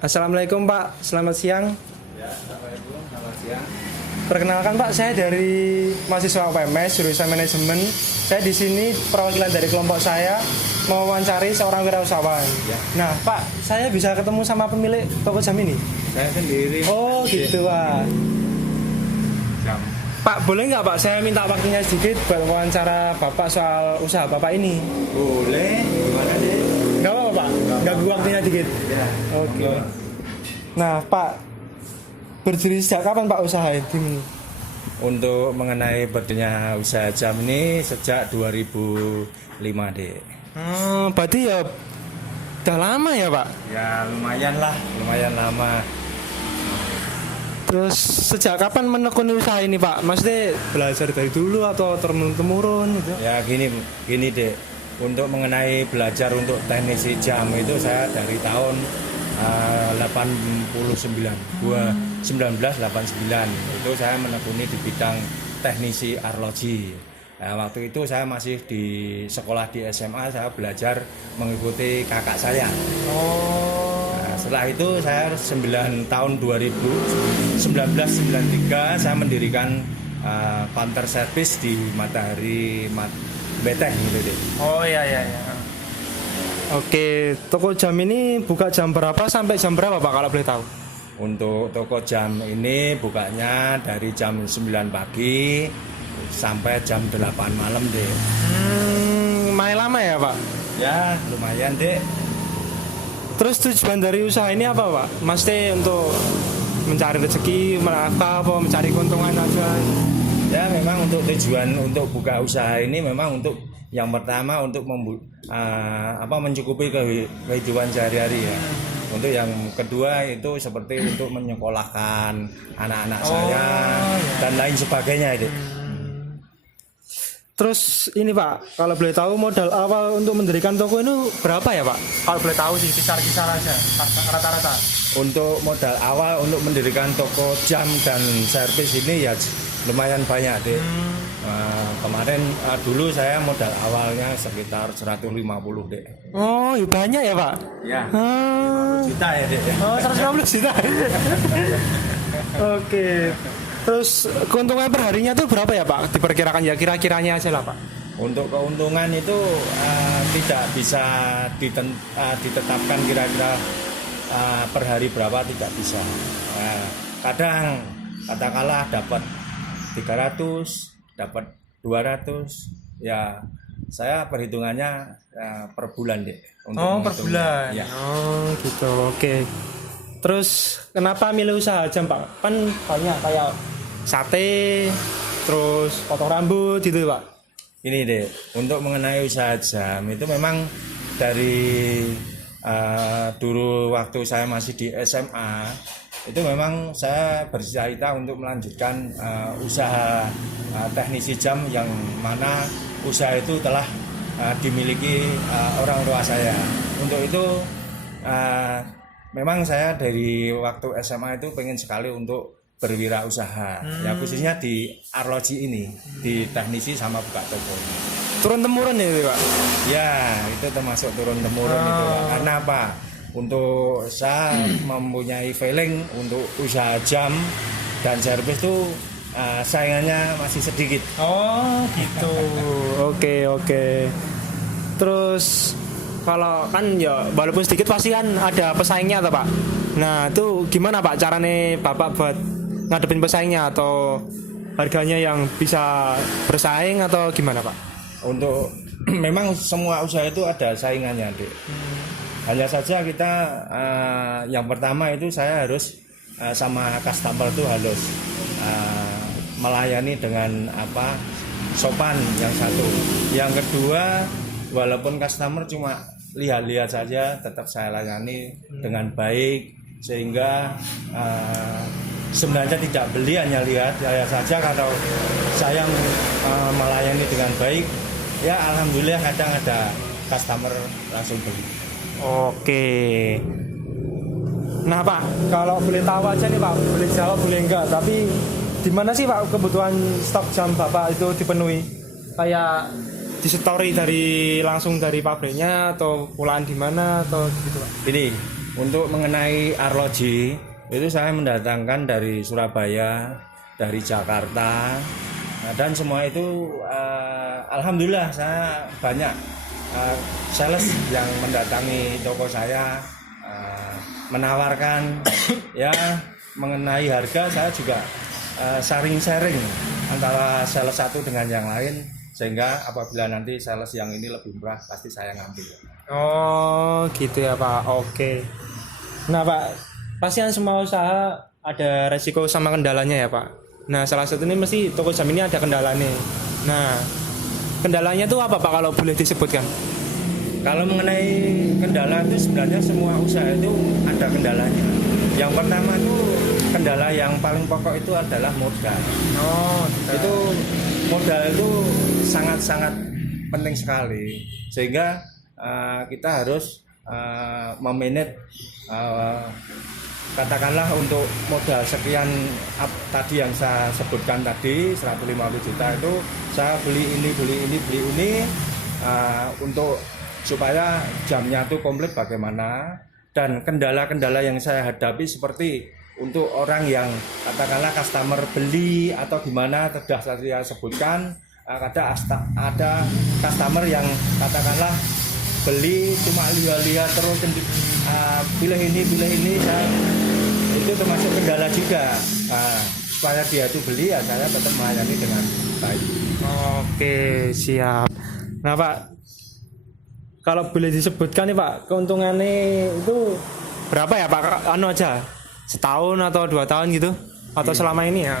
Assalamualaikum Pak, selamat siang. Ya, Assalamualaikum, selamat siang. Perkenalkan Pak, saya dari mahasiswa UPMS jurusan manajemen. Saya di sini perwakilan dari kelompok saya mau wawancari seorang wirausahawan. Ya. Nah Pak, saya bisa ketemu sama pemilik toko jam ini? Saya sendiri. Oh gitu Pak. Jam. Pak boleh nggak Pak, saya minta waktunya sedikit buat wawancara Bapak soal usaha Bapak ini. Boleh. Gimana deh? Nggak apa-apa Pak, ganggu waktunya dikit. Ya. Oke. Nah Pak, berdiri sejak kapan Pak usaha ini? Untuk mengenai berdirinya usaha jam ini sejak 2005 deh. Berarti ya udah lama ya Pak? Ya lumayan lah, lumayan lama. Terus sejak kapan menekuni usaha ini Pak? Maksudnya belajar dari dulu atau temurun gitu? Ya gini deh. Untuk mengenai belajar untuk teknisi jam itu saya dari tahun 1989 itu saya menekuni di bidang teknisi arloji. Nah, waktu itu saya masih di sekolah di SMA, saya belajar mengikuti kakak saya. Nah, setelah itu saya 1993 saya mendirikan counter service di Matahari Beteh gitu deh. Oh iya. Oke, toko jam ini buka jam berapa sampai jam berapa Pak kalau boleh tahu? Untuk toko jam ini bukanya dari jam 9 pagi sampai jam 8 malam deh. Lumayan lama ya Pak? Ya lumayan deh. Terus tujuan dari usaha ini apa Pak? Maksudnya untuk mencari rezeki, apa mencari keuntungan aja? Ya memang untuk tujuan untuk buka usaha ini memang untuk yang pertama untuk mencukupi kehidupan sehari-hari ya. Untuk yang kedua itu seperti untuk menyekolahkan anak-anak saya dan lain sebagainya itu. Terus ini Pak, kalau boleh tahu modal awal untuk mendirikan toko ini berapa ya Pak? Kalau boleh tahu sih, kisar-kisar aja, rata-rata. Untuk modal awal untuk mendirikan toko jam dan servis ini ya lumayan banyak deh. Kemarin dulu saya modal awalnya sekitar 150 deh. Oh, ya banyak ya Pak? Ya. 50 juta ya deh. Oh, 150 juta. Oke. Terus keuntungan perharinya tuh berapa ya Pak? Diperkirakan ya kira-kiranya aja lah Pak. Untuk keuntungan itu tidak bisa ditetapkan kira-kira per hari berapa, tidak bisa. Kadang katakanlah dapat 300, dapat 200, ya saya perhitungannya per bulan deh. Per bulan. Ya. Oh gitu, oke. Terus kenapa milih usaha jam Pak? Kan banyak kayak sate, terus potong rambut gitu Pak. Ini deh, untuk mengenai usaha jam itu memang dari dulu waktu saya masih di SMA itu memang saya bercita-cita untuk melanjutkan usaha teknisi jam yang mana usaha itu telah dimiliki orang tua saya. Untuk itu memang saya dari waktu SMA itu pengen sekali untuk berwirausaha, ya khususnya di arloji ini, di teknisi sama buka toko. Turun temurun ya Pak? Ya, itu termasuk turun temurun itu. Karena apa? Untuk saya mempunyai feeling untuk usaha jam dan servis itu saingannya masih sedikit. Oh gitu. Oke. Terus kalau kan ya walaupun sedikit pasti kan ada pesaingnya atau Pak. Nah itu gimana Pak caranya Bapak buat ngadepin pesaingnya, atau harganya yang bisa bersaing atau gimana Pak? Untuk memang semua usaha itu ada saingannya, Dek. Hanya saja kita yang pertama itu saya harus sama customer itu harus melayani dengan sopan, yang satu. Yang kedua, walaupun customer cuma lihat-lihat saja, tetap saya layani dengan baik, sehingga sebenarnya tidak beli, hanya lihat saja. Kalau saya melayani dengan baik, ya alhamdulillah kadang ada customer langsung beli. Oke. Nah Pak, kalau boleh tahu aja nih Pak, boleh jawab boleh enggak, tapi di mana sih Pak kebutuhan stok jam Bapak itu dipenuhi? Kayak disetori langsung dari pabriknya atau pulaan di mana atau gitu Pak? Ini untuk mengenai arloji itu saya mendatangkan dari Surabaya, dari Jakarta, dan semua itu alhamdulillah saya banyak sales yang mendatangi toko saya, menawarkan ya mengenai harga. Saya juga sharing antara sales satu dengan yang lain, sehingga apabila nanti sales yang ini lebih murah pasti saya ngambil. Oh gitu ya Pak. Oke. Nah Pak, pasti kan semua usaha ada resiko sama kendalanya ya Pak. Nah salah satu ini mesti toko jam ini ada kendalanya. Nah kendalanya itu apa Pak kalau boleh disebutkan? Kalau mengenai kendala itu sebenarnya semua usaha itu ada kendalanya. Yang pertama itu kendala yang paling pokok itu adalah modal. Oh, itu modal itu sangat-sangat penting sekali, sehingga kita harus memanage katakanlah untuk modal sekian tadi yang saya sebutkan tadi 150 juta itu saya beli ini untuk supaya jamnya itu komplit bagaimana. Dan kendala-kendala yang saya hadapi seperti untuk orang yang katakanlah customer beli atau gimana sudah saya sebutkan, ada customer yang katakanlah beli cuma lihat terus pilih ini itu termasuk kendala juga. Supaya dia itu beli ya saya tetap melayani dengan baik. Oke siap. Nah Pak, kalau boleh disebutkan nih Pak, keuntungannya itu berapa ya Pak? Anu aja, setahun atau 2 tahun gitu? Atau selama ini ya?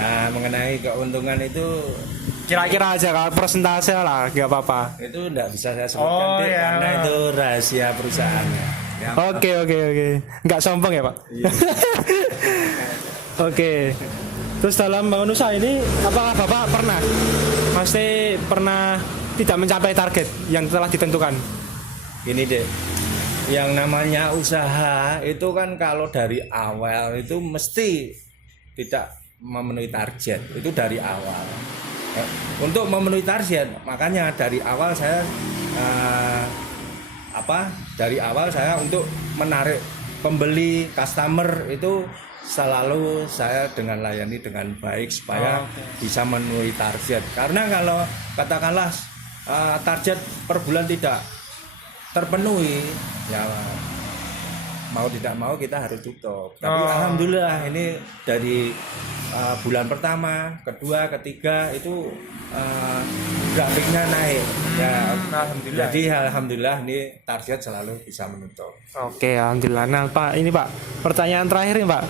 Nah, mengenai keuntungan itu Kira-kira aja kalau persentase lah, gak apa-apa. itu tidak bisa saya sebutkan karena itu rahasia perusahaannya. Ya. Oke. Nggak sombong ya Pak? Iya. Oke. Terus dalam bangun usaha ini, apakah Bapak pernah tidak mencapai target yang telah ditentukan? Gini deh, yang namanya usaha itu kan kalau dari awal itu mesti tidak memenuhi target, itu dari awal. Untuk memenuhi target, makanya dari awal saya untuk menarik pembeli customer itu selalu saya dengan layani dengan baik supaya bisa memenuhi target. Karena kalau katakanlah target per bulan tidak terpenuhi, ya mau tidak mau kita harus tutup. Tapi alhamdulillah ini dari bulan pertama, kedua, ketiga itu grafiknya naik. Ya, alhamdulillah. Jadi alhamdulillah ini target selalu bisa menutup. Oke, alhamdulillah. Nah Pak, ini Pak, pertanyaan terakhir nih Pak.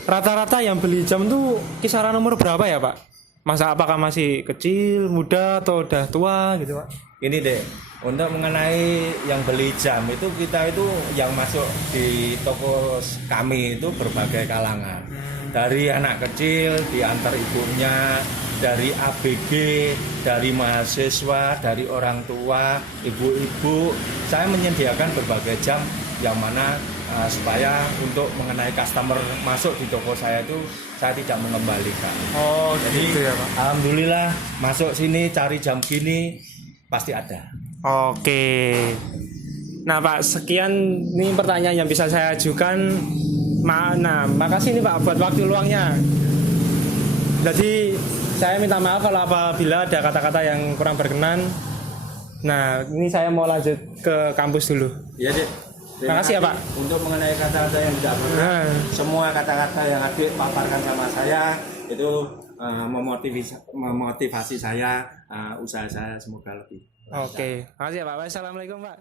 Rata-rata yang beli jam tuh kisaran umur berapa ya Pak? Apakah masih kecil, muda, atau udah tua gitu Pak? Ini deh, untuk mengenai yang beli jam itu kita itu yang masuk di toko kami itu berbagai kalangan. Dari anak kecil diantar ibunya, dari ABG, dari mahasiswa, dari orang tua, ibu-ibu. Saya menyediakan berbagai jam yang mana supaya untuk mengenai customer masuk di toko saya itu saya tidak mengembalikan. Oh, jadi gitu ya Pak. Alhamdulillah masuk sini cari jam gini pasti ada. Oke. Nah Pak, sekian nih pertanyaan yang bisa saya ajukan. Nah, makasih nih Pak buat waktu luangnya. Jadi saya minta maaf kalau apabila ada kata-kata yang kurang berkenan. Nah, ini saya mau lanjut ke kampus dulu. Iya, Dek. Terima kasih ya Pak. Untuk mengenai kata-kata yang tidak benar, semua kata-kata yang Adik paparkan sama saya itu memotivasi saya, usaha saya semoga lebih. Oke, makasih ya Pak. Wassalamualaikum Pak.